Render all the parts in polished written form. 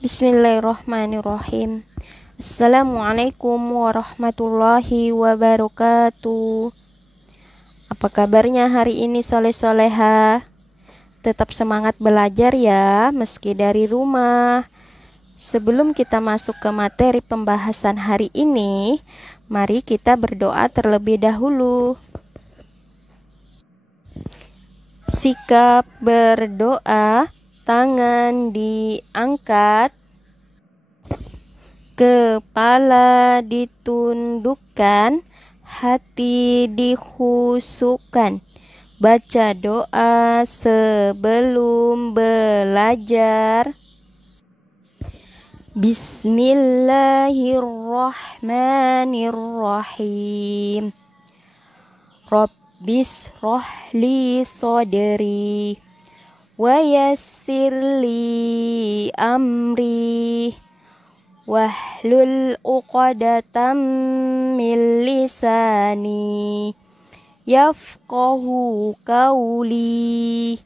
Bismillahirrahmanirrahim. Assalamualaikum warahmatullahi wabarakatuh. Apa kabarnya hari ini soleh-soleha? Tetap semangat belajar ya, meski dari rumah. Sebelum kita masuk ke materi pembahasan hari ini, mari kita berdoa terlebih dahulu. Sikap berdoa, tangan diangkat, kepala ditundukkan, hati dikhusyukkan. Baca doa sebelum belajar. Bismillahirrahmanirrahim. Rabbishrah li sodri wa yassir li amri wahlul uqdatam min lisani yafqahu qawli.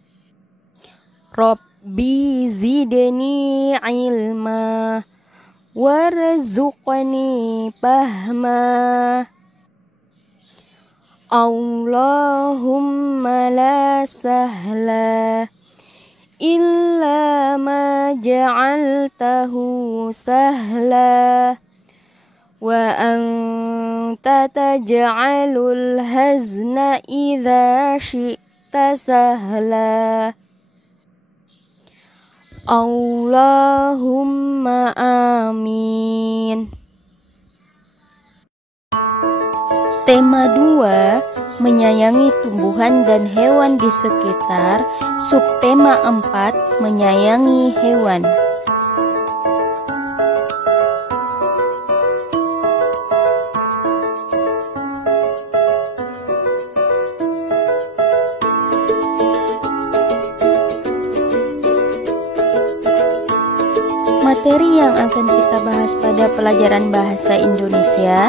Rabbi zidni ilma warzuqni fahma. Allahumma la sahla illa ma ja'altahu sahla wa anta taj'alul hazna idza syi'ta sahla. Allahumma amin. Tema 2, menyayangi tumbuhan dan hewan di sekitar. Subtema 4, menyayangi hewan. Materi yang akan kita bahas pada pelajaran bahasa Indonesia: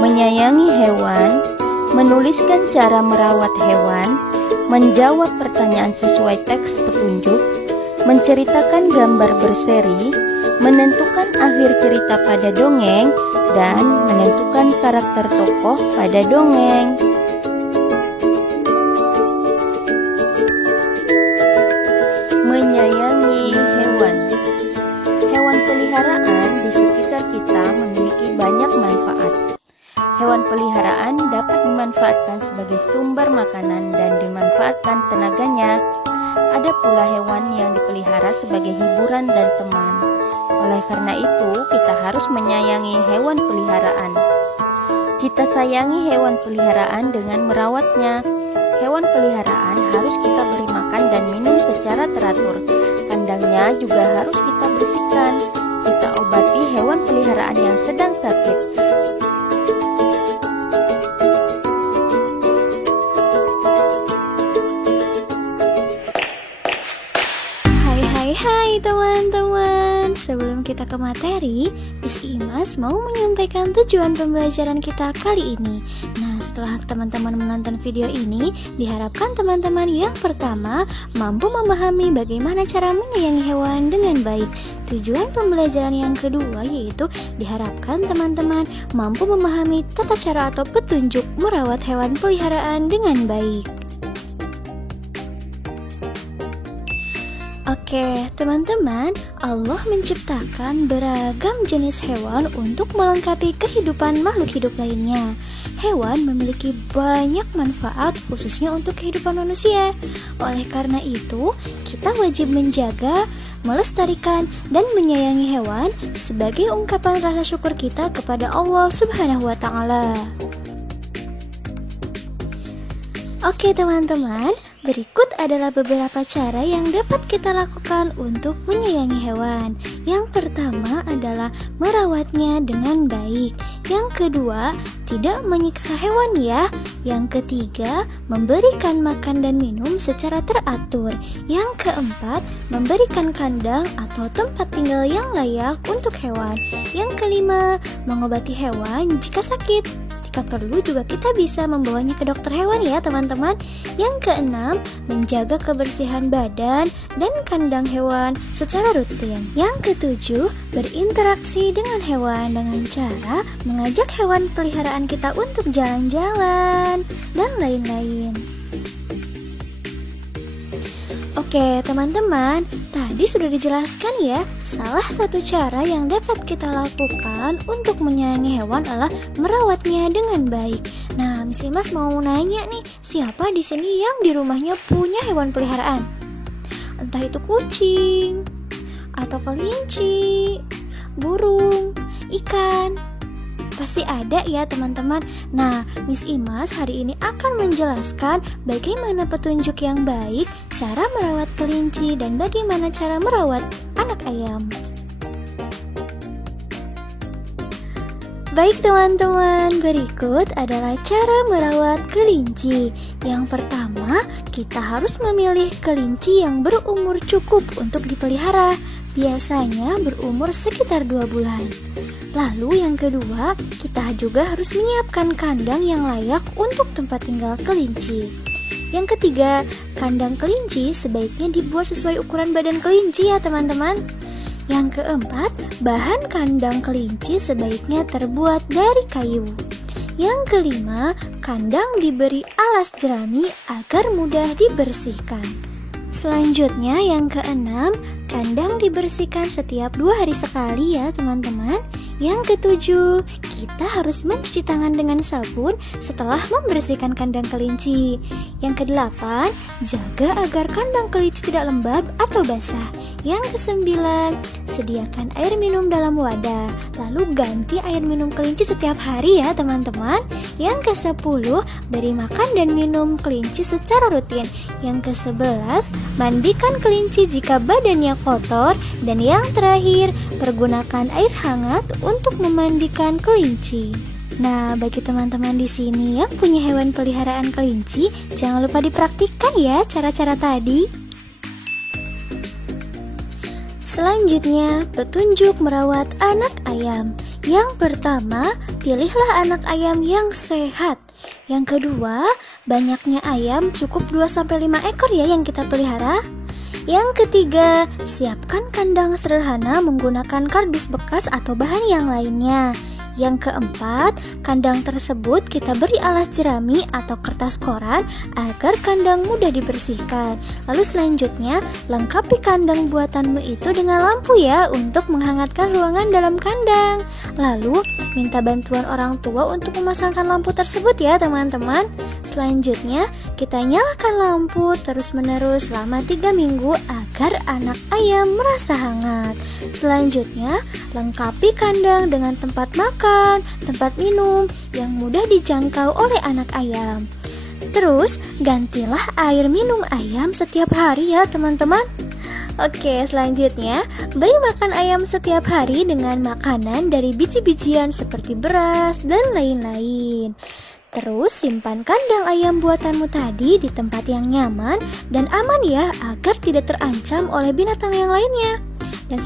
menyayangi hewan, menuliskan cara merawat hewan, menjawab pertanyaan sesuai teks petunjuk, menceritakan gambar berseri, menentukan akhir cerita pada dongeng, dan menentukan karakter tokoh pada dongeng. Menyayangi hewan. Hewan peliharaan di sekitar kita memiliki banyak manfaat. Hewan peliharaan dapat dimanfaatkan sebagai sumber makanan dan dimanfaatkan tenaganya. Ada pula hewan yang dipelihara sebagai hiburan dan teman. Oleh karena itu, kita harus menyayangi hewan peliharaan. Kita sayangi hewan peliharaan dengan merawatnya. Hewan peliharaan harus kita beri makan dan minum secara teratur. Kandangnya juga harus kita bersihkan. Kita obati hewan peliharaan yang sedang sakit. Hai teman-teman, sebelum kita ke materi, Rizky Imas mau menyampaikan tujuan pembelajaran kita kali ini. Nah, setelah teman-teman menonton video ini, diharapkan teman-teman yang pertama mampu memahami bagaimana cara menyayangi hewan dengan baik. Tujuan pembelajaran yang kedua yaitu diharapkan teman-teman mampu memahami tata cara atau petunjuk merawat hewan peliharaan dengan baik. Oke, teman-teman, Allah menciptakan beragam jenis hewan untuk melengkapi kehidupan makhluk hidup lainnya. Hewan memiliki banyak manfaat khususnya untuk kehidupan manusia. Oleh karena itu, kita wajib menjaga, melestarikan, dan menyayangi hewan sebagai ungkapan rasa syukur kita kepada Allah Subhanahu wa Ta'ala. Oke teman-teman, berikut adalah beberapa cara yang dapat kita lakukan untuk menyayangi hewan. Yang pertama adalah merawatnya dengan baik. Yang kedua, tidak menyiksa hewan ya. Yang ketiga, memberikan makan dan minum secara teratur. Yang keempat, memberikan kandang atau tempat tinggal yang layak untuk hewan. Yang kelima, mengobati hewan jika sakit. jika perlu juga kita bisa membawanya ke dokter hewan ya teman-teman. Yang keenam, menjaga kebersihan badan dan kandang hewan secara rutin. Yang ketujuh, berinteraksi dengan hewan dengan cara mengajak hewan peliharaan kita untuk jalan-jalan dan lain-lain. Oke teman-teman, tadi sudah dijelaskan ya, salah satu cara yang dapat kita lakukan untuk menyayangi hewan adalah merawatnya dengan baik. Nah, Miss Imas mau nanya nih, siapa di sini yang di rumahnya punya hewan peliharaan? Entah itu kucing, atau kelinci, burung, ikan. Pasti ada ya teman-teman. Nah, Miss Imas hari ini akan menjelaskan bagaimana petunjuk yang baik, cara merawat kelinci, dan bagaimana cara merawat anak ayam. Baik teman-teman, berikut adalah cara merawat kelinci. Yang pertama, kita harus memilih kelinci yang berumur cukup untuk dipelihara. Biasanya berumur sekitar 2 bulan. Lalu yang kedua, kita juga harus menyiapkan kandang yang layak untuk tempat tinggal kelinci. Yang ketiga, kandang kelinci sebaiknya dibuat sesuai ukuran badan kelinci ya teman-teman. Yang keempat, bahan kandang kelinci sebaiknya terbuat dari kayu. Yang kelima, kandang diberi alas jerami agar mudah dibersihkan. Selanjutnya yang keenam, kandang dibersihkan setiap 2 hari sekali ya teman-teman. Yang ketujuh, kita harus mencuci tangan dengan sabun setelah membersihkan kandang kelinci. Yang kedelapan, jaga agar kandang kelinci tidak lembab atau basah. Yang kesembilan, sediakan air minum dalam wadah, lalu ganti air minum kelinci setiap hari ya teman-teman. Yang ke-10, beri makan dan minum kelinci secara rutin. Yang ke-11, mandikan kelinci jika badannya kotor. Dan yang terakhir, pergunakan air hangat untuk memandikan kelinci. Nah, bagi teman-teman di sini yang punya hewan peliharaan kelinci, jangan lupa dipraktikkan ya cara-cara tadi. Selanjutnya, petunjuk merawat anak ayam. Yang pertama, pilihlah anak ayam yang sehat. Yang kedua, banyaknya ayam cukup 2-5 ekor ya yang kita pelihara. Yang ketiga, siapkan kandang sederhana menggunakan kardus bekas atau bahan yang lainnya. Yang keempat, kandang tersebut kita beri alas jerami atau kertas koran agar kandang mudah dibersihkan. Lalu selanjutnya, lengkapi kandang buatanmu itu dengan lampu ya untuk menghangatkan ruangan dalam kandang. Lalu, minta bantuan orang tua untuk memasangkan lampu tersebut ya teman-teman. Selanjutnya, kita nyalakan lampu terus-menerus selama 3 minggu agar anak ayam merasa hangat. Selanjutnya, lengkapi kandang dengan tempat makan, tempat minum yang mudah dijangkau oleh anak ayam. Terus, gantilah air minum ayam setiap hari ya teman-teman. Oke, selanjutnya, beri makan ayam setiap hari dengan makanan dari biji-bijian seperti beras dan lain-lain. Terus simpan kandang ayam buatanmu tadi di tempat yang nyaman dan aman ya, agar tidak terancam oleh binatang yang lainnya. Dan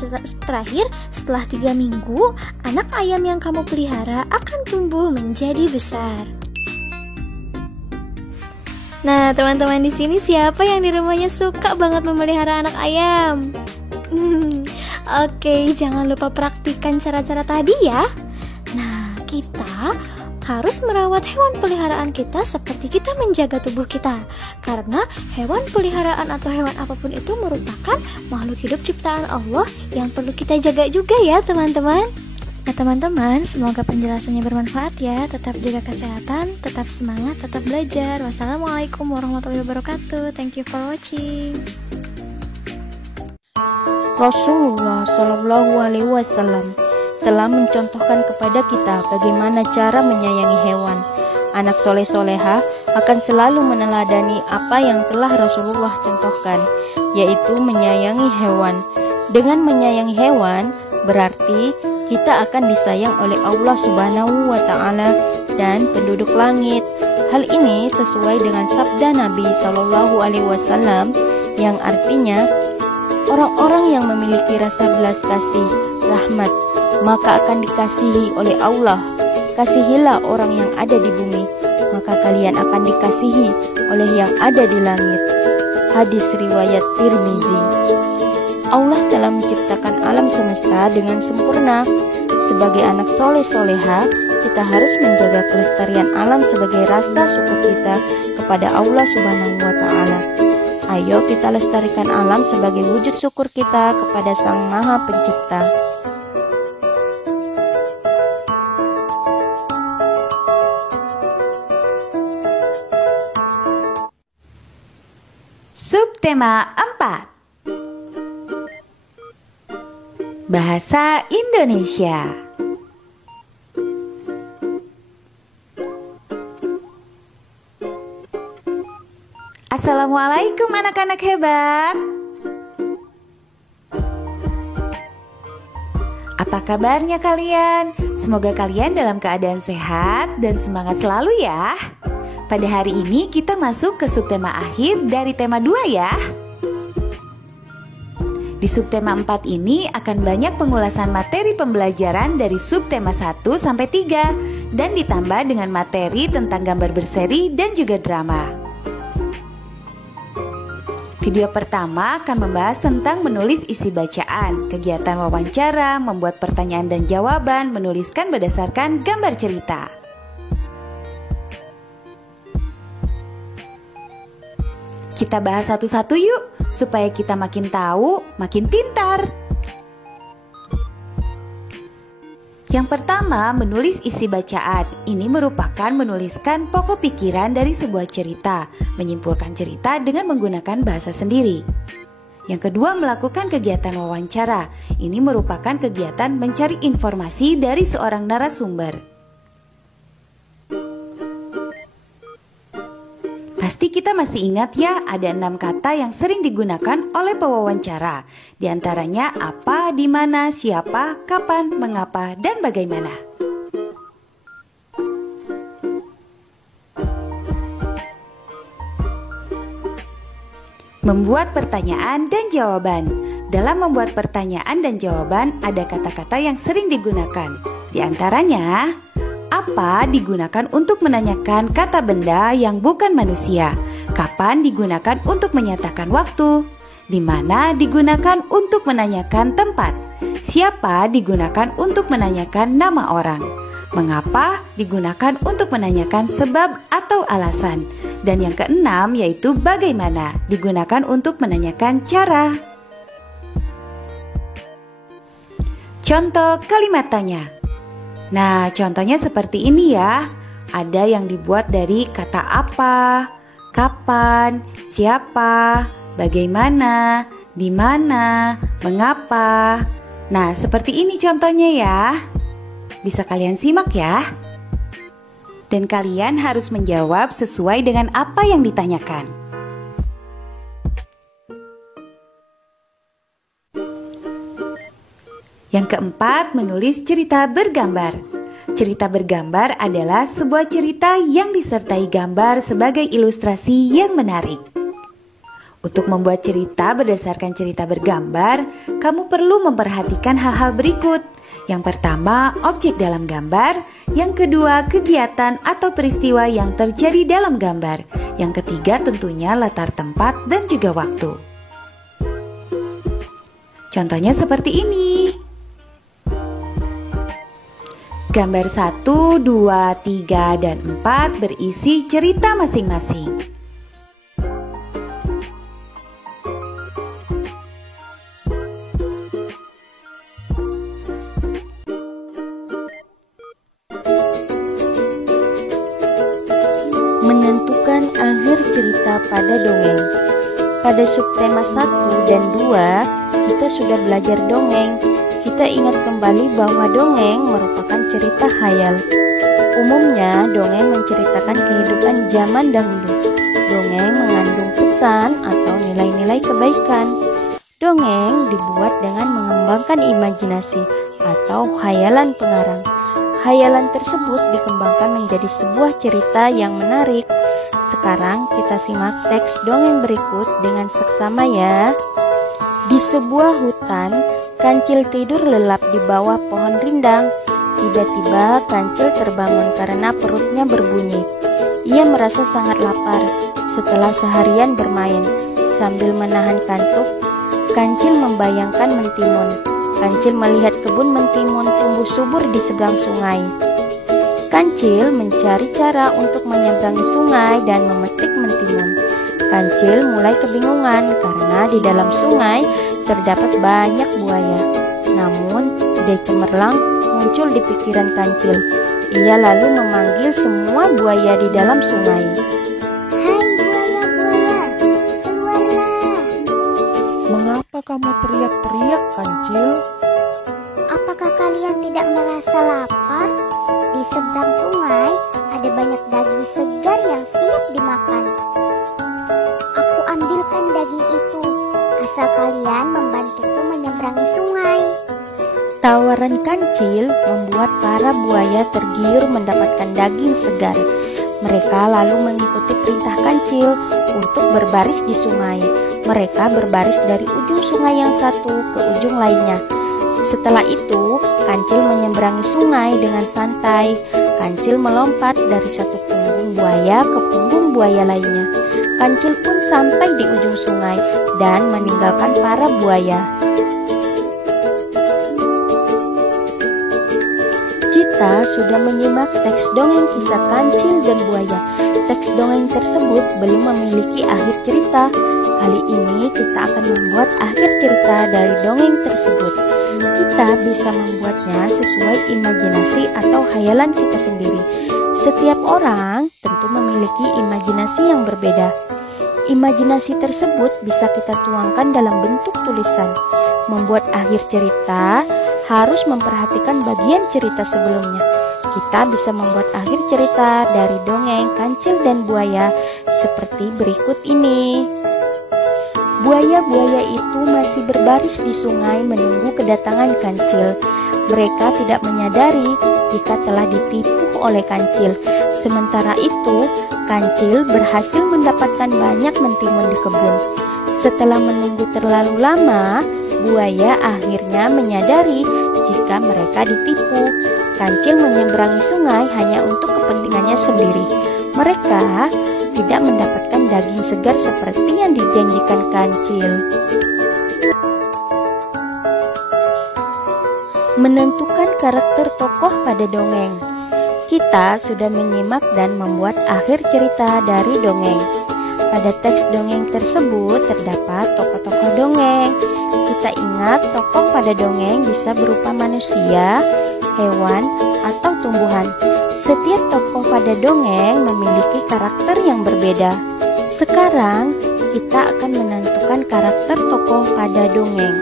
terakhir, setelah 3 minggu, anak ayam yang kamu pelihara akan tumbuh menjadi besar. Nah, teman-teman di sini siapa yang di rumahnya suka banget memelihara anak ayam? Oke, jangan lupa praktikkan cara-cara tadi ya. Nah, kita harus merawat hewan peliharaan kita seperti kita menjaga tubuh kita. Karena hewan peliharaan atau hewan apapun itu merupakan makhluk hidup ciptaan Allah yang perlu kita jaga juga ya teman-teman. Nah teman-teman, semoga penjelasannya bermanfaat ya. Tetap jaga kesehatan, tetap semangat, tetap belajar. Wassalamualaikum warahmatullahi wabarakatuh. Thank you for watching. Rasulullah Shallallahu Alaihi Wasallam telah mencontohkan kepada kita bagaimana cara menyayangi hewan. Anak soleh-soleha akan selalu meneladani apa yang telah Rasulullah contohkan, yaitu menyayangi hewan. Dengan menyayangi hewan, berarti kita akan disayang oleh Allah Subhanahu wa Ta'ala dan penduduk langit. Hal ini sesuai dengan sabda Nabi Shallallahu Alaihi Wasallam yang artinya, orang-orang yang memiliki rasa belas kasih, rahmat, maka akan dikasihi oleh Allah. kasihilah orang yang ada di bumi, maka kalian akan dikasihi oleh yang ada di langit. Hadis riwayat Tirmizi. Allah telah menciptakan alam semesta dengan sempurna. Sebagai anak soleh-soleha, kita harus menjaga kelestarian alam sebagai rasa syukur kita kepada Allah Subhanahu wa Ta'ala. Ayo kita lestarikan alam sebagai wujud syukur kita kepada Sang Maha Pencipta. Subtema 4. Bahasa Indonesia. Assalamualaikum anak-anak hebat. Apa kabarnya kalian? Semoga kalian dalam keadaan sehat dan semangat selalu ya. Pada hari ini kita masuk ke subtema akhir dari tema 2 ya. Di subtema 4 ini akan banyak pengulasan materi pembelajaran dari subtema 1 sampai 3 dan ditambah dengan materi tentang gambar berseri dan juga drama. Video pertama akan membahas tentang menulis isi bacaan, kegiatan wawancara, membuat pertanyaan dan jawaban, menuliskan berdasarkan gambar cerita. Kita bahas satu-satu yuk, supaya kita makin tahu, makin pintar. Yang pertama, menulis isi bacaan. Ini merupakan menuliskan pokok pikiran dari sebuah cerita, menyimpulkan cerita dengan menggunakan bahasa sendiri. Yang kedua, melakukan kegiatan wawancara. Ini merupakan kegiatan mencari informasi dari seorang narasumber. Pasti kita masih ingat ya, ada 6 kata yang sering digunakan oleh pewawancara. Di antaranya apa, di mana, siapa, kapan, mengapa, dan bagaimana. Membuat pertanyaan dan jawaban. Dalam membuat pertanyaan dan jawaban ada kata-kata yang sering digunakan. Di antaranya, apa digunakan untuk menanyakan kata benda yang bukan manusia? Kapan digunakan untuk menyatakan waktu? Di mana digunakan untuk menanyakan tempat? Siapa digunakan untuk menanyakan nama orang? Mengapa digunakan untuk menanyakan sebab atau alasan? Dan yang keenam yaitu bagaimana digunakan untuk menanyakan cara. Contoh kalimat tanya. Nah, contohnya seperti ini ya. Ada yang dibuat dari kata apa, kapan, siapa, bagaimana, di mana, mengapa. Nah, seperti ini contohnya ya. Bisa kalian simak ya. Dan kalian harus menjawab sesuai dengan apa yang ditanyakan. Yang keempat, menulis cerita bergambar. Cerita bergambar adalah sebuah cerita yang disertai gambar sebagai ilustrasi yang menarik. Untuk membuat cerita berdasarkan cerita bergambar, kamu perlu memperhatikan hal-hal berikut. Yang pertama, objek dalam gambar. Yang kedua, kegiatan atau peristiwa yang terjadi dalam gambar. Yang ketiga, tentunya latar tempat dan juga waktu. Contohnya seperti ini. Gambar 1, 2, 3, dan 4 berisi cerita masing-masing. Menentukan akhir cerita pada dongeng. Pada subtema 1 dan 2, kita sudah belajar dongeng. Kita ingat kembali bahwa dongeng merupakan cerita khayal. Umumnya, dongeng menceritakan kehidupan zaman dahulu. Dongeng mengandung pesan atau nilai-nilai kebaikan. Dongeng dibuat dengan mengembangkan imajinasi atau khayalan pengarang. Khayalan tersebut dikembangkan menjadi sebuah cerita yang menarik. Sekarang kita simak teks dongeng berikut dengan seksama ya. Di sebuah hutan, kancil tidur lelap di bawah pohon rindang. Tiba-tiba Kancil terbangun karena perutnya berbunyi. Ia merasa sangat lapar setelah seharian bermain. Sambil menahan kantuk, Kancil membayangkan mentimun. Kancil melihat kebun mentimun tumbuh subur di seberang sungai. Kancil mencari cara untuk menyeberangi sungai dan memetik mentimun. Kancil mulai kebingungan karena di dalam sungai terdapat banyak buaya. Namun, ide cemerlang muncul di pikiran Kancil. Ia lalu memanggil semua buaya di dalam sungai. Hai buaya-buaya, keluarlah. Mengapa kamu teriak-teriak, Kancil? Apakah kalian tidak merasa lapar? Di seberang sungai ada banyak daging segar yang siap dimakan. Aku ambilkan daging itu, asal kalian membantuku menyeberangi sungai. Tawaran Kancil membuat para buaya tergiur mendapatkan daging segar. Mereka lalu mengikuti perintah Kancil untuk berbaris di sungai. Mereka berbaris dari ujung sungai yang satu ke ujung lainnya. Setelah itu, Kancil menyeberangi sungai dengan santai. Kancil melompat dari satu punggung buaya ke punggung buaya lainnya. Kancil pun sampai di ujung sungai dan meninggalkan para buaya. Kita sudah menyimak teks dongeng kisah Kancil dan buaya. Teks dongeng tersebut belum memiliki akhir cerita. Kali ini kita akan membuat akhir cerita dari dongeng tersebut. Kita bisa membuatnya sesuai imajinasi atau khayalan kita sendiri. Setiap orang tentu memiliki imajinasi yang berbeda. Imajinasi tersebut bisa kita tuangkan dalam bentuk tulisan. Membuat akhir cerita harus memperhatikan bagian cerita sebelumnya. Kita bisa membuat akhir cerita dari dongeng Kancil dan buaya seperti berikut ini. Buaya-buaya itu masih berbaris di sungai menunggu kedatangan Kancil. Mereka tidak menyadari jika telah ditipu oleh Kancil. Sementara itu, Kancil berhasil mendapatkan banyak mentimun di kebun. Setelah menunggu terlalu lama, buaya akhirnya menyadari jika mereka ditipu. Kancil menyeberangi sungai hanya untuk kepentingannya sendiri. Mereka tidak mendapatkan daging segar seperti yang dijanjikan Kancil. Menentukan karakter tokoh pada dongeng. Kita sudah menyimak dan membuat akhir cerita dari dongeng. Pada teks dongeng tersebut terdapat tokoh-tokoh dongeng. Kita ingat tokoh pada dongeng bisa berupa manusia, hewan, atau tumbuhan. Setiap tokoh pada dongeng memiliki karakter yang berbeda. Sekarang kita akan menentukan karakter tokoh pada dongeng.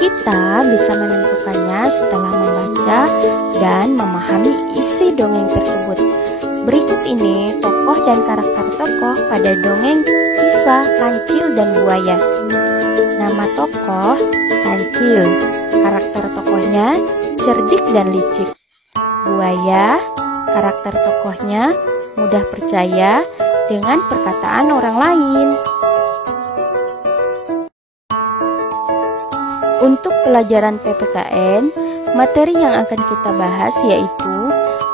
Kita bisa menentukannya setelah membaca dan memahami isi dongeng tersebut. Berikut ini tokoh dan karakter tokoh pada dongeng kisah Kancil dan buaya. Nama tokoh Kancil, karakter tokohnya cerdik dan licik. Buaya, karakter tokohnya mudah percaya dengan perkataan orang lain. Untuk pelajaran PPKN, materi yang akan kita bahas yaitu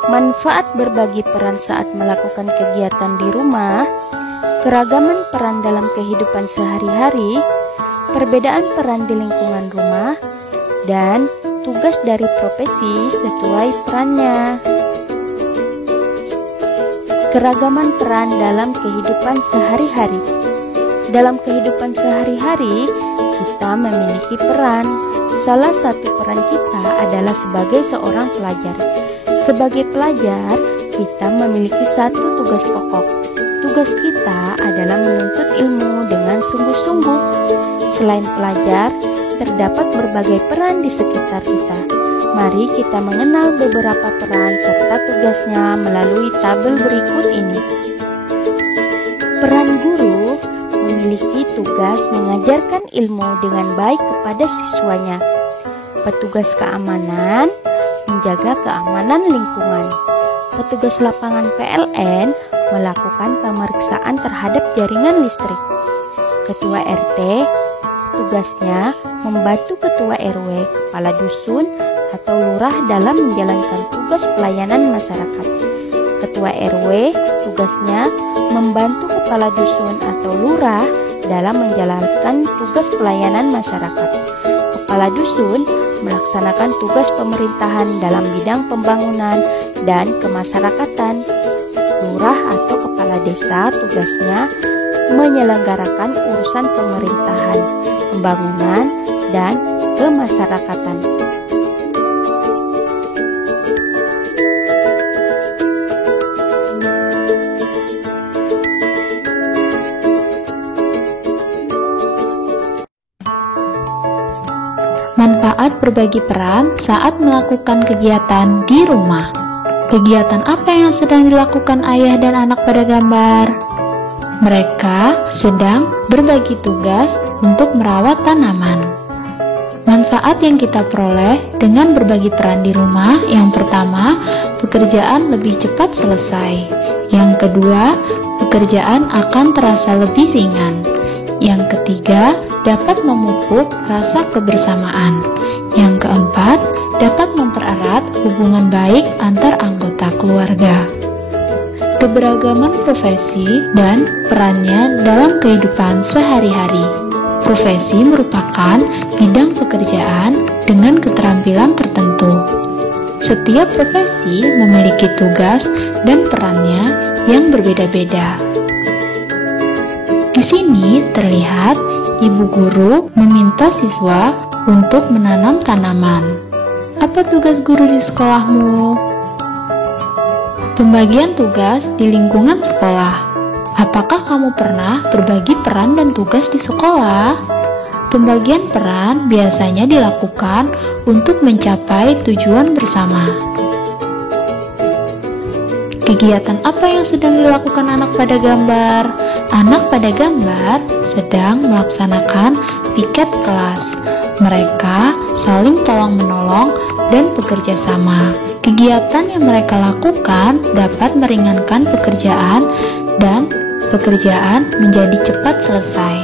manfaat berbagi peran saat melakukan kegiatan di rumah, keragaman peran dalam kehidupan sehari-hari, perbedaan peran di lingkungan rumah, dan tugas dari profesi sesuai perannya. Keragaman peran dalam kehidupan sehari-hari. Dalam kehidupan sehari-hari, kita memiliki peran. Salah satu peran kita adalah sebagai seorang pelajar. Sebagai pelajar, kita memiliki satu tugas pokok. Tugas kita adalah menuntut ilmu dengan sungguh-sungguh. Selain pelajar, terdapat berbagai peran di sekitar kita. Mari kita mengenal beberapa peran serta tugasnya melalui tabel berikut ini. Peran guru memiliki tugas mengajarkan ilmu dengan baik kepada siswanya. Petugas keamanan menjaga keamanan lingkungan. Petugas lapangan PLN melakukan pemeriksaan terhadap jaringan listrik. Ketua RT tugasnya membantu ketua RW, kepala dusun, atau lurah dalam menjalankan tugas pelayanan masyarakat. Ketua RW tugasnya membantu kepala dusun atau lurah dalam menjalankan tugas pelayanan masyarakat. Kepala dusun melaksanakan tugas pemerintahan dalam bidang pembangunan dan kemasyarakatan. Lurah atau kepala desa tugasnya menyelenggarakan urusan pemerintahan, pembangunan, dan kemasyarakatan. Manfaat berbagi peran saat melakukan kegiatan di rumah. Kegiatan apa yang sedang dilakukan ayah dan anak pada gambar? Mereka sedang berbagi tugas untuk merawat tanaman. Manfaat yang kita peroleh dengan berbagi peran di rumah, yang pertama, pekerjaan lebih cepat selesai. Yang kedua, pekerjaan akan terasa lebih ringan. Yang ketiga, dapat memupuk rasa kebersamaan. Yang keempat, dapat mempererat hubungan baik antar anggota keluarga. Keberagaman profesi dan perannya dalam kehidupan sehari-hari. Profesi merupakan bidang pekerjaan dengan keterampilan tertentu. Setiap profesi memiliki tugas dan perannya yang berbeda-beda. Di sini terlihat ibu guru meminta siswa untuk menanam tanaman. Apa tugas guru di sekolahmu? Pembagian tugas di lingkungan sekolah. Apakah kamu pernah berbagi peran dan tugas di sekolah? Pembagian peran biasanya dilakukan untuk mencapai tujuan bersama. Kegiatan apa yang sedang dilakukan anak pada gambar? Anak pada gambar sedang melaksanakan piket kelas. Mereka saling tolong-menolong dan bekerja sama. Kegiatan yang mereka lakukan dapat meringankan pekerjaan dan pekerjaan menjadi cepat selesai.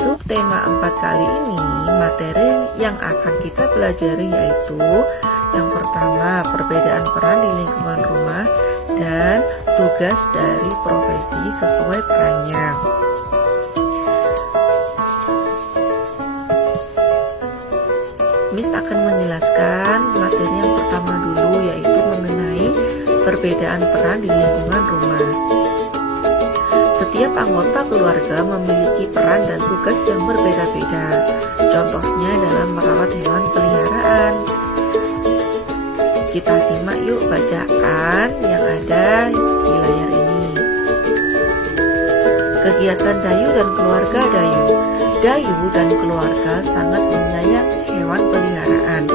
Subtema 4 kali ini, materi yang akan kita pelajari yaitu yang pertama, perbedaan peran di lingkungan rumah dan tugas dari profesi sesuai perannya. Miss akan menjelaskan materi yang pertama dulu, yaitu mengenai perbedaan peran di lingkungan rumah. Setiap anggota keluarga memiliki peran dan tugas yang berbeda-beda. Contohnya dalam merawat hewan peliharaan. Kita simak yuk bacaan yang ada di layar ini. Kegiatan Dayu dan keluarga Dayu. Dayu dan keluarga sangat menyayangi hewan peliharaan.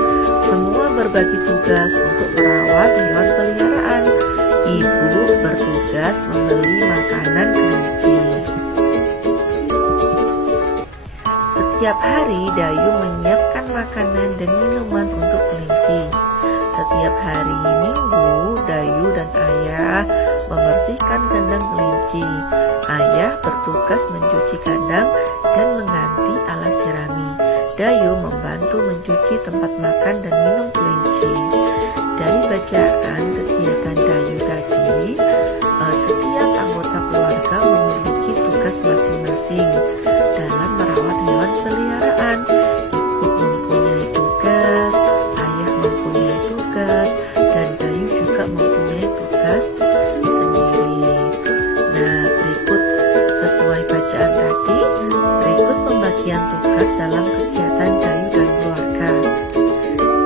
Semua berbagi tugas untuk merawat hewan peliharaan. Ibu bertugas membeli makanan kelinci. Setiap hari Dayu menyiapkan makanan dan minuman untuk kelinci. Setiap hari Minggu, Dayu dan ayah membersihkan kandang kelinci. Ayah bertugas mencuci kandang dan mengganti alas jerami. Dayu membantu mencuci tempat makan dan minum kelinci. Dari bacaan kegiatan Dayu tadi, setiap anggota keluarga memiliki tugas masing-masing dalam merawat hewan peliharaan. Ibu mempunyai tugas, ayah mempunyai tugas, dan Dayu juga mempunyai tugas sendiri. Nah, berikut sesuai bacaan tadi, berikut pembagian tugas dalam kegiatan Dayu dan keluarga.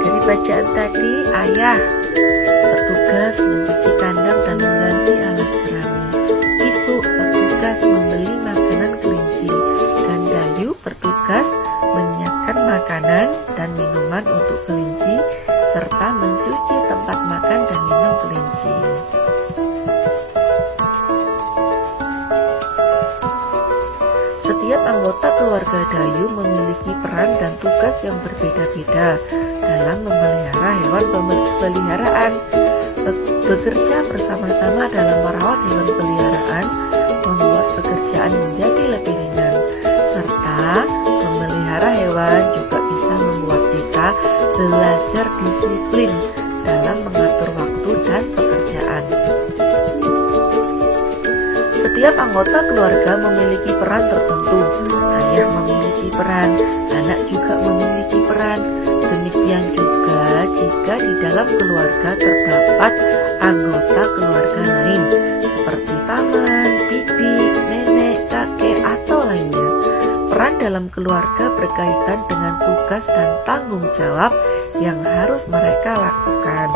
Dari bacaan tadi, ayah bertugas mencuci kandang dan mengganti alas jerami. Ibu bertugas membeli makanan kelinci, dan Dayu bertugas menyiapkan makanan dan minuman untuk kelinci serta mencuci tempat makan dan minum kelinci. Setiap anggota keluarga Dayu memiliki peran dan tugas yang berbeda-beda dalam memelihara hewan peliharaan. Bekerja bersama-sama dalam merawat hewan peliharaan membuat pekerjaan menjadi lebih ringan, serta memelihara hewan juga bisa belajar disiplin dalam mengatur waktu dan pekerjaan. Setiap anggota keluarga memiliki peran tertentu. Ayah memiliki peran, anak juga memiliki peran. Demikian juga jika di dalam keluarga terdapat anggota keluarga lain seperti paman, bibi, nenek, kakek, atau lainnya. Peran dalam keluarga berkaitan dengan tugas dan tanggung jawab yang harus mereka lakukan.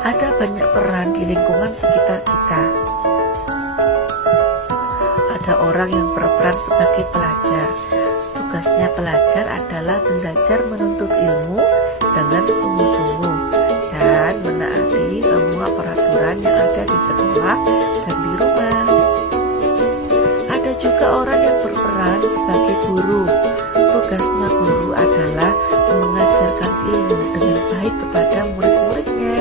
Ada banyak peran di lingkungan sekitar kita. Ada orang yang berperan sebagai pelajar. Tugasnya pelajar adalah belajar menuntut ilmu dengan sungguh-sungguh dan menaati semua peraturan yang ada di sekolah dan di rumah. Ada juga orang yang berperan sebagai guru. Tugasnya guru adalah mengajarkan ilmu dengan baik kepada murid-muridnya.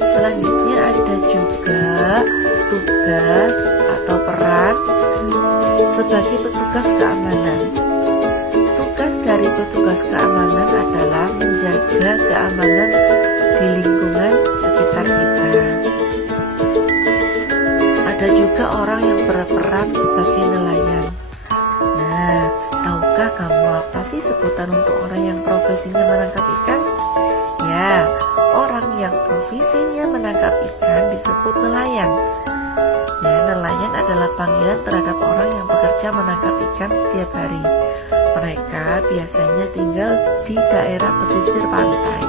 Selanjutnya ada juga tugas atau peran sebagai petugas keamanan. Tugas dari petugas keamanan adalah menjaga keamanan di lingkungan sekitar kita. Ada juga orang yang berperan sebagai nelayan. Nah, tahukah kamu apa sih sebutan untuk orang yang profesinya menangkap ikan? Ya, orang yang profesinya menangkap ikan disebut nelayan. Ya, nelayan adalah panggilan terhadap orang yang bekerja menangkap ikan setiap hari. Mereka biasanya tinggal di daerah pesisir pantai.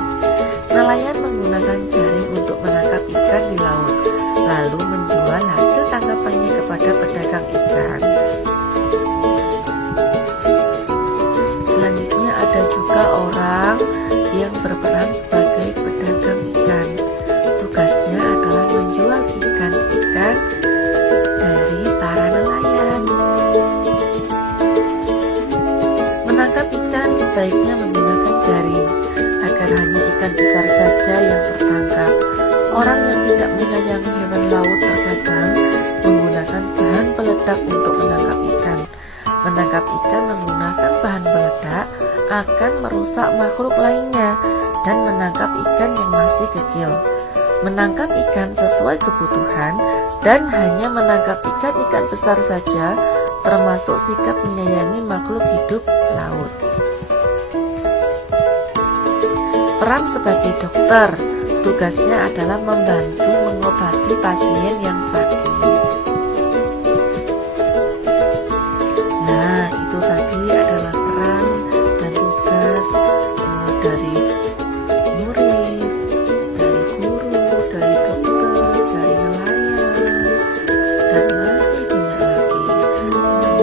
Nelayan menggunakan jaring untuk menangkap ikan di laut, lalu menjual hasil tangkapannya kepada pedagang ikan. Selanjutnya ada juga orang yang berperan sebagai pedagang ikan. Tugasnya adalah menjual ikan-ikan dari para nelayan. Menangkap ikan sebaiknya menggunakan jaring agar hanya ikan besar saja yang tertangkap. Orang yang tidak menyayangi hewan laut terkadang menggunakan bahan peledak untuk menangkap ikan. Menangkap ikan menggunakan bahan peledak akan merusak makhluk lainnya dan menangkap ikan yang masih kecil. Menangkap ikan sesuai kebutuhan dan hanya menangkap ikan-ikan besar saja, termasuk sikap menyayangi makhluk hidup laut. Peran sebagai dokter, tugasnya adalah membantu mengobati pasien yang sakit. Nah, itu tadi adalah peran dan tugas dari murid, dari guru, dari dokter, dari nelayan, dan masih banyak lagi.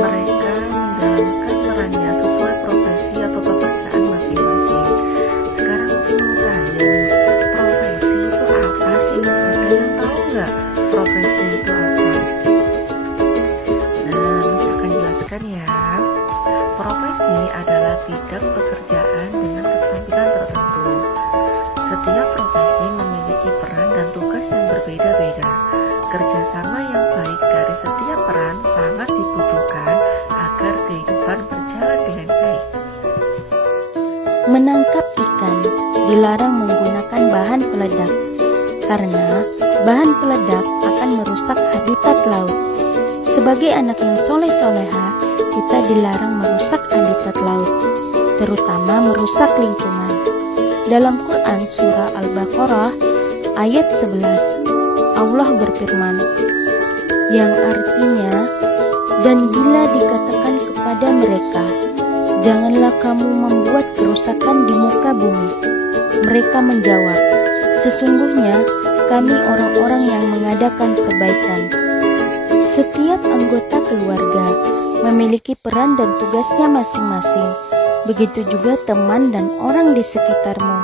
Mereka menjalankan perannya sesuai profesi atau pekerjaan masing-masing. Sekarang aku mau tanya nih, profesi itu apa sih? Ada yang tahu nggak profesi itu apa? Nah, Miss akan jelaskan ya. Profesi adalah bidang pekerjaan dengan keterampilan tertentu. Setiap profesi memiliki peran dan tugas yang berbeda-beda. Kerjasama yang baik dari setiap peran sangat dibutuhkan agar kehidupan berjalan dengan baik. Menangkap ikan dilarang menggunakan bahan peledak karena bahan peledak akan merusak habitat laut. Sebagai anak yang soleh-soleha, kita dilarang merusak habitat laut, terutama merusak lingkungan. Dalam Quran Surah Al-Baqarah ayat 11, Allah berfirman, yang artinya, dan bila dikatakan kepada mereka, janganlah kamu membuat kerusakan di muka bumi. Mereka menjawab, sesungguhnya kami orang-orang yang mengadakan kebaikan. Setiap anggota keluarga memiliki peran dan tugasnya masing-masing. Begitu juga teman dan orang di sekitarmu.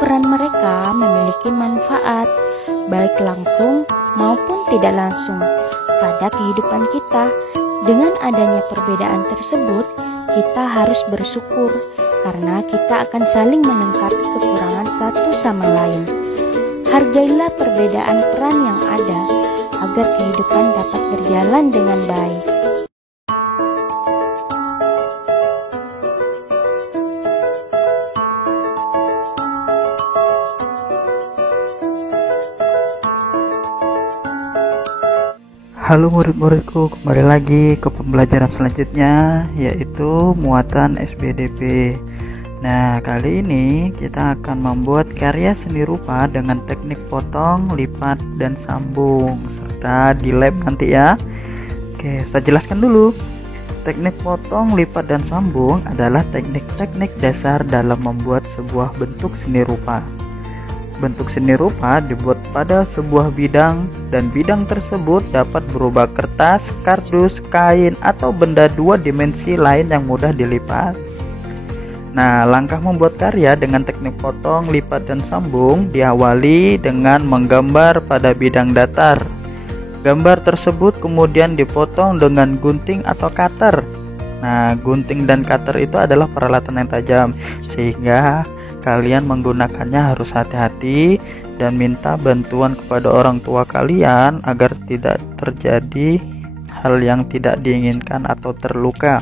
Peran mereka memiliki manfaat, baik langsung maupun tidak langsung, pada kehidupan kita. Dengan adanya perbedaan tersebut, kita harus bersyukur karena kita akan saling melengkapi kekurangan satu sama lain. Hargailah perbedaan peran yang ada agar kehidupan dapat berjalan dengan baik. Halo murid-muridku, kembali lagi ke pembelajaran selanjutnya, yaitu muatan SBDP. Nah, kali ini kita akan membuat karya seni rupa dengan teknik potong, lipat, dan sambung, serta di lab nanti ya. Oke, saya jelaskan dulu. Teknik potong, lipat, dan sambung adalah teknik-teknik dasar dalam membuat sebuah bentuk seni rupa. Bentuk seni rupa dibuat pada sebuah bidang, dan bidang tersebut dapat berupa kertas, kardus, kain, atau benda dua dimensi lain yang mudah dilipat. Nah, langkah membuat karya dengan teknik potong, lipat, dan sambung diawali dengan menggambar pada bidang datar. Gambar tersebut kemudian dipotong dengan gunting atau cutter. Nah, gunting dan cutter itu adalah peralatan yang tajam, sehingga kalian menggunakannya harus hati-hati dan minta bantuan kepada orang tua kalian agar tidak terjadi hal yang tidak diinginkan atau terluka.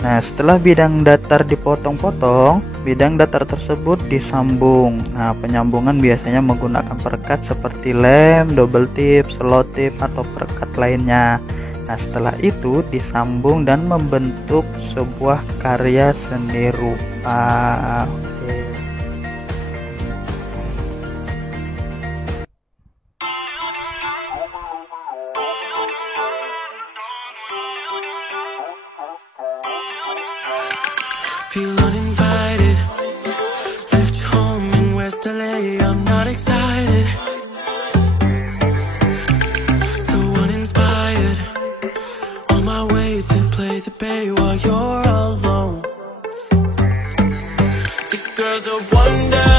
Nah, setelah bidang datar dipotong-potong, bidang datar tersebut disambung. Nah, penyambungan biasanya menggunakan perekat seperti lem, double tip, selotip, atau perekat lainnya. Nah, setelah itu disambung dan membentuk sebuah karya seni rupa. Feel uninvited, left home in West LA, I'm not excited, so uninspired, on my way to play the bay while you're alone. This girl's a wonder,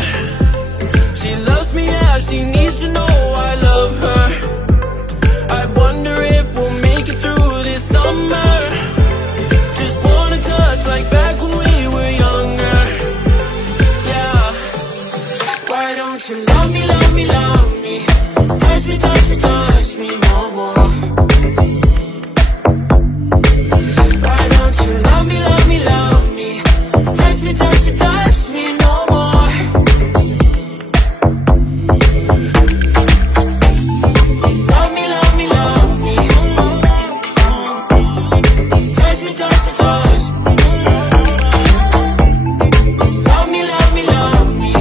she loves me as she needs to know I love her. I wonder if we'll make it through this summer, just wanna touch like back when we were younger. Yeah, why don't you love me, love me, love me, touch me, touch me, touch me no more. Why don't you love me, love me, love me, touch me, touch me, touch me no more. Love me, love me, love me, touch me, touch me, touch me. Love me, love me, love me,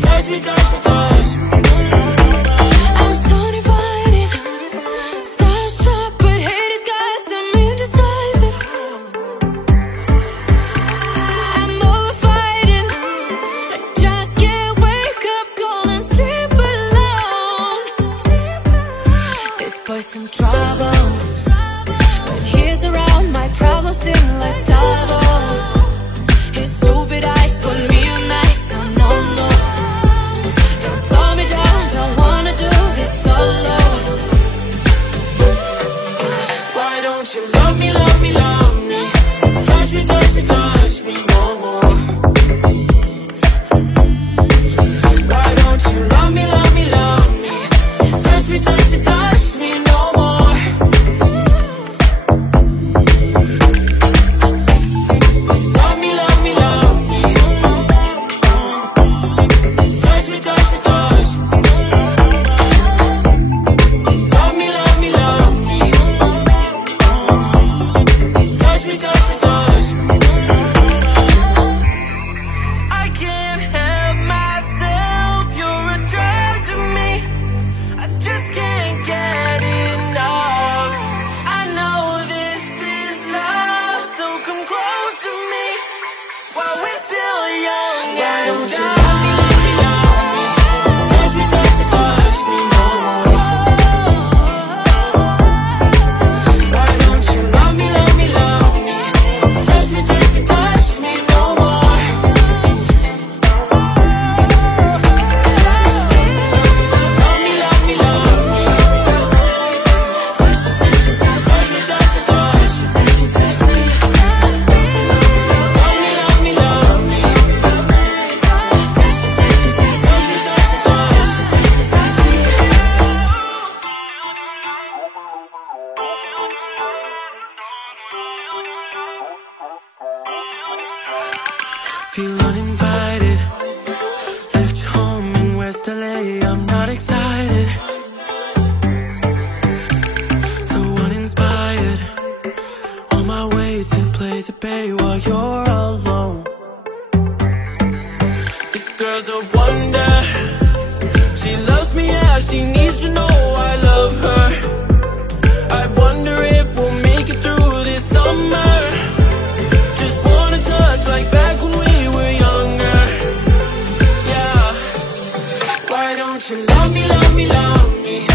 touch me, touch me, touch me. I'm so divided, starstruck, but hate has got some indecisive. I'm over fighting, I just can't wake up cold and sleep alone. This boy's some trouble, when he's around my problems seem like double. His stupid eyes put me on ice, so no, no. Don't slow me down, don't wanna do this solo. Why don't you love me, love me, love me, touch me, touch me, touch me no more. Why don't you love me, love me, love me, touch me, touch me, touch me no more. Love me, love me, love me, touch me, touch me, touch me. Love me, love me, love me, touch me, touch me, touch me. I can't help myself, you're a drug to me, I just can't get enough. I know this is love, so come close to me while we're still young. Why don't you love me, love me, love me, touch me, touch me, touch me no more. Why don't you love me, love me, love me, touch me, touch me, touch me no more. Love me, love me, love me, touch me, touch me, touch me, touch me, touch me. Love me, love me, love me, touch me, touch me, touch me, touch me, touch me. Feel uninvited, left home in West LA, I'm not excited, wonder. She loves me, yeah, she needs to know I love her. I wonder if we'll make it through this summer. Just wanna touch like back when we were younger. Yeah. Why don't you love me, love me, love me?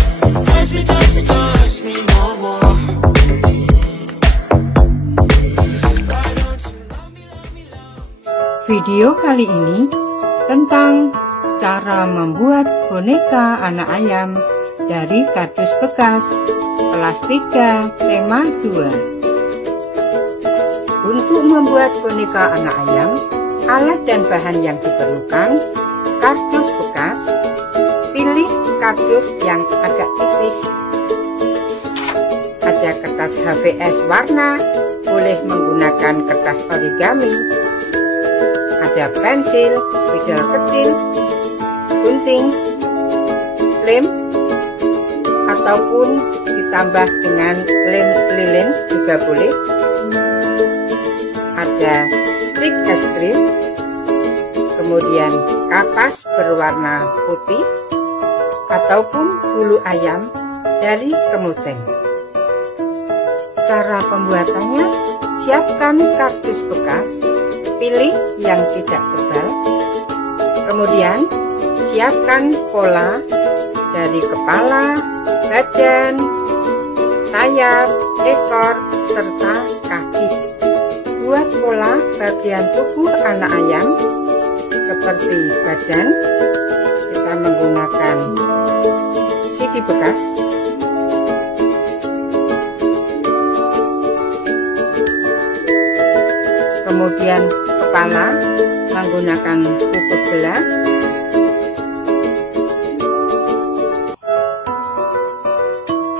Touch me, touch me, touch me no more. Video kali ini tentang cara membuat boneka anak ayam dari kardus bekas kelas 3 tema 2. Untuk membuat boneka anak ayam, alat dan bahan yang diperlukan: kardus bekas, pilih kardus yang agak tipis, ada kertas HVS warna, boleh menggunakan kertas origami, ada pensil, spidol kecil, gunting, lem, ataupun ditambah dengan lem lilin juga boleh. Ada stik es krim, kemudian kapas berwarna putih, ataupun bulu ayam dari kemoceng. Cara pembuatannya: siapkan kardus bekas, pilih yang tidak tebal, kemudian siapkan pola dari kepala, badan, sayap, ekor, serta kaki. Buat pola bagian tubuh anak ayam seperti badan, kita menggunakan CD bekas, kemudian kepala menggunakan tutup gelas,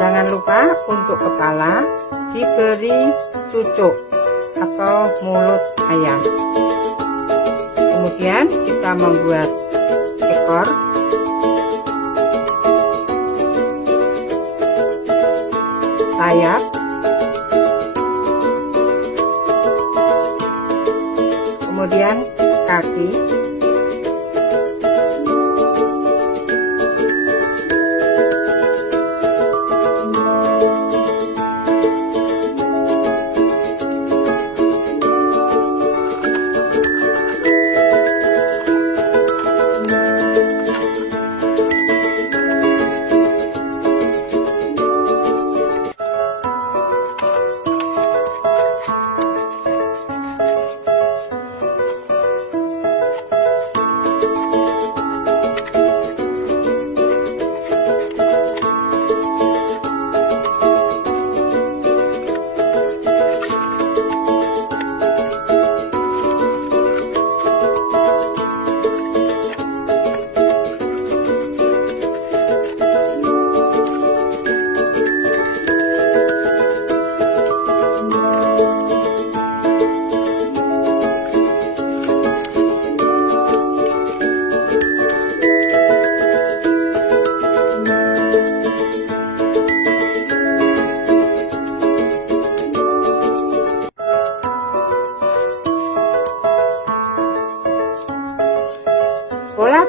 jangan lupa untuk kepala diberi cucuk atau mulut ayam. Kemudian kita membuat ekor, sayap, kemudian kaki,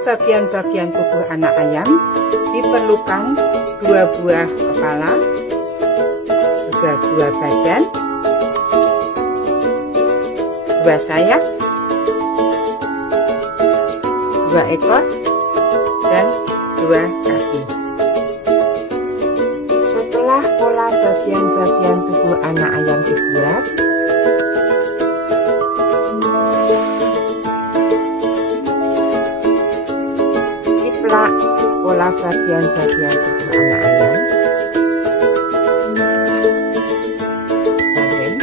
bagian-bagian tubuh anak ayam diperlukan 2 buah kepala, juga 2 badan, 2 sayap, 2 ekor, dan 2 kaki. Setelah pola bagian-bagian tubuh anak ayam dibuat, pola bagian-bagian tubuh anak ayam, salin,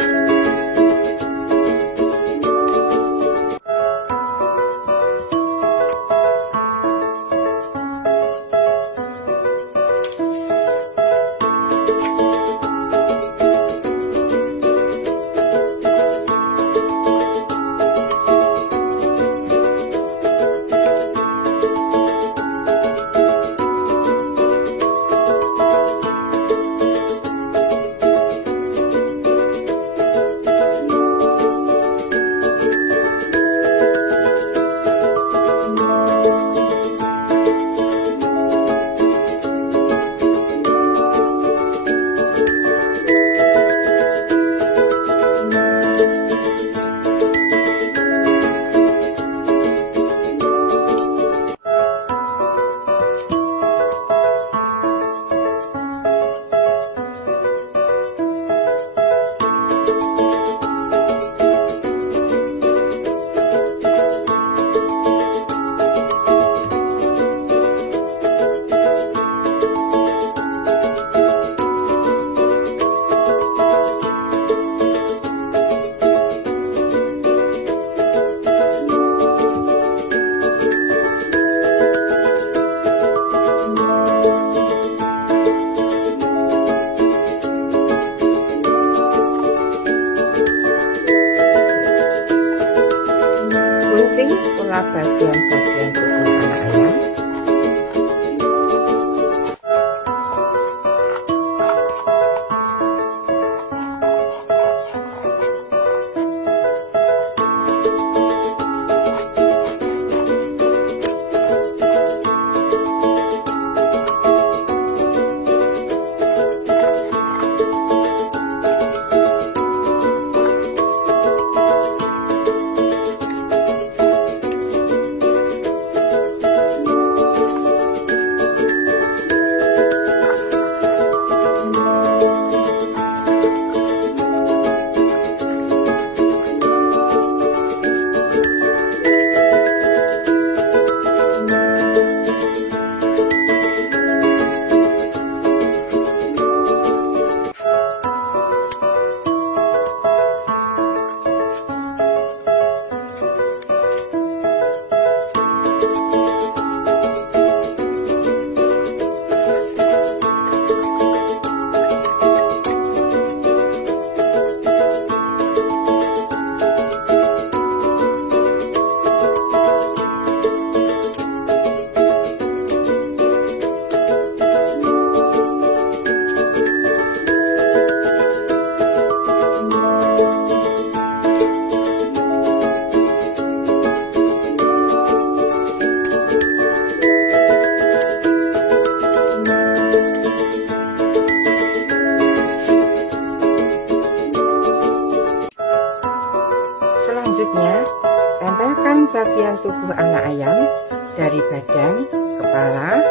dari badan, kepala,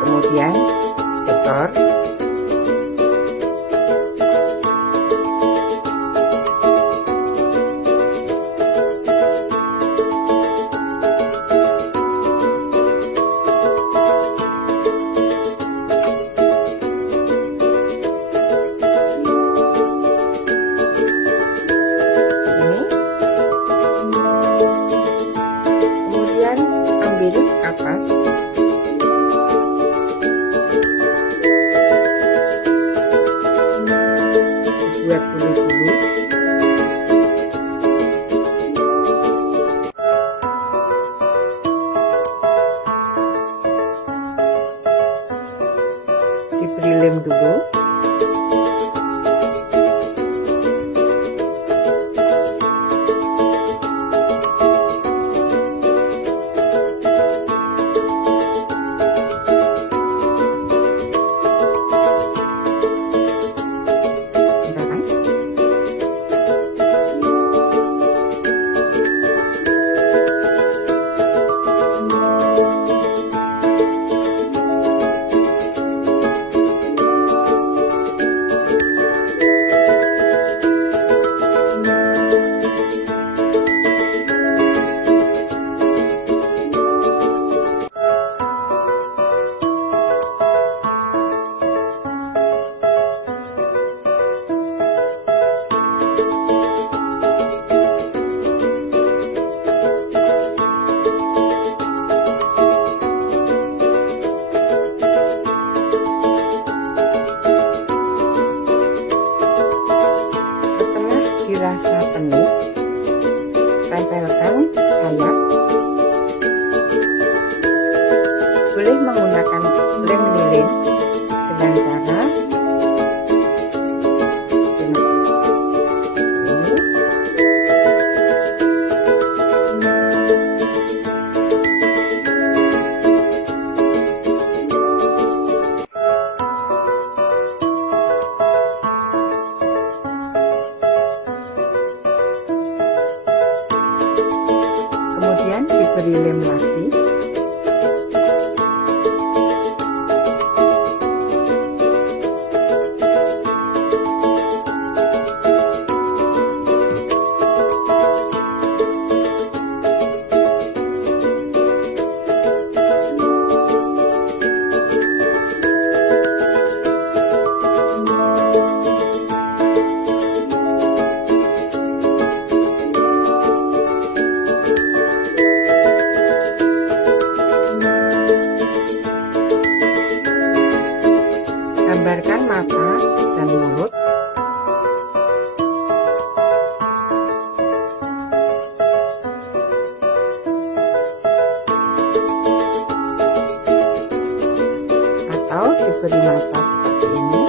kemudian ekor, kapas, dibuat bulu-bulu, diberi lem dulu. Dirasa penuh, tempelkan sayap. Boleh menggunakan lem lilin dengan cara kemudian diberi lem lagi. Gambarkan mata dan mulut. Atau diberi mata seperti ini.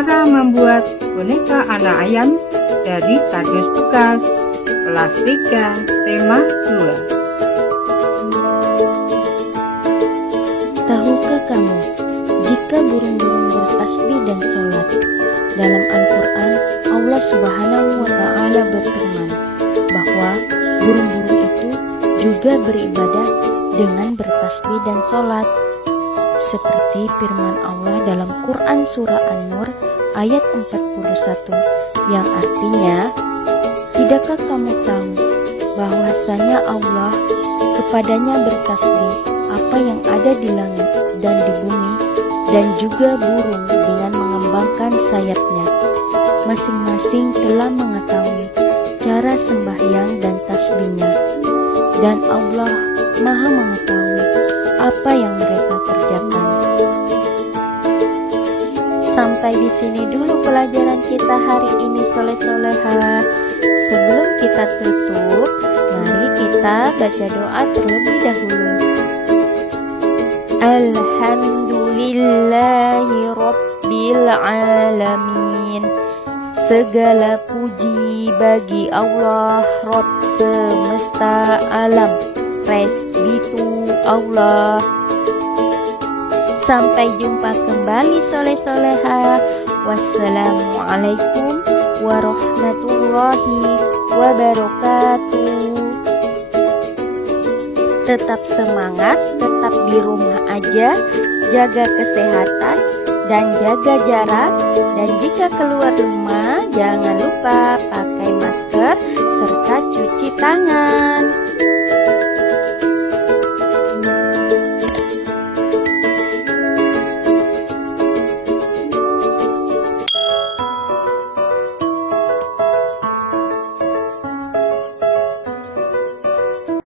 cara membuat boneka anak ayam dari kardus bekas, kelas 3, tema 2. Tahukah kamu, jika burung-burung bertasbih dan sholat, dalam Al-Quran Allah Subhanahu wa Ta'ala berfirman bahwa burung-burung itu juga beribadah dengan bertasbih dan sholat, seperti firman Allah dalam Quran Surah An-Nur ayat 41 yang artinya, tidakkah kamu tahu bahwasanya Allah kepadanya bertasbih apa yang ada di langit dan di bumi, dan juga burung dengan mengembangkan sayapnya. Masing-masing telah mengetahui cara sembahyang dan tasbihnya, dan Allah Maha mengetahui apa yang mereka kerjakan. Sampai di sini dulu pelajaran kita hari ini, soleh-soleha. Sebelum kita tutup, mari kita baca doa terlebih dahulu. Alhamdulillahi Rabbil Alamin. Segala puji bagi Allah, Rabb semesta alam. Resbitu Allah. Sampai jumpa kembali soleh-soleha. Wassalamualaikum warahmatullahi wabarakatuh. Tetap semangat, tetap di rumah aja, jaga kesehatan dan jaga jarak. Dan jika keluar rumah, jangan lupa pakai masker serta cuci tangan.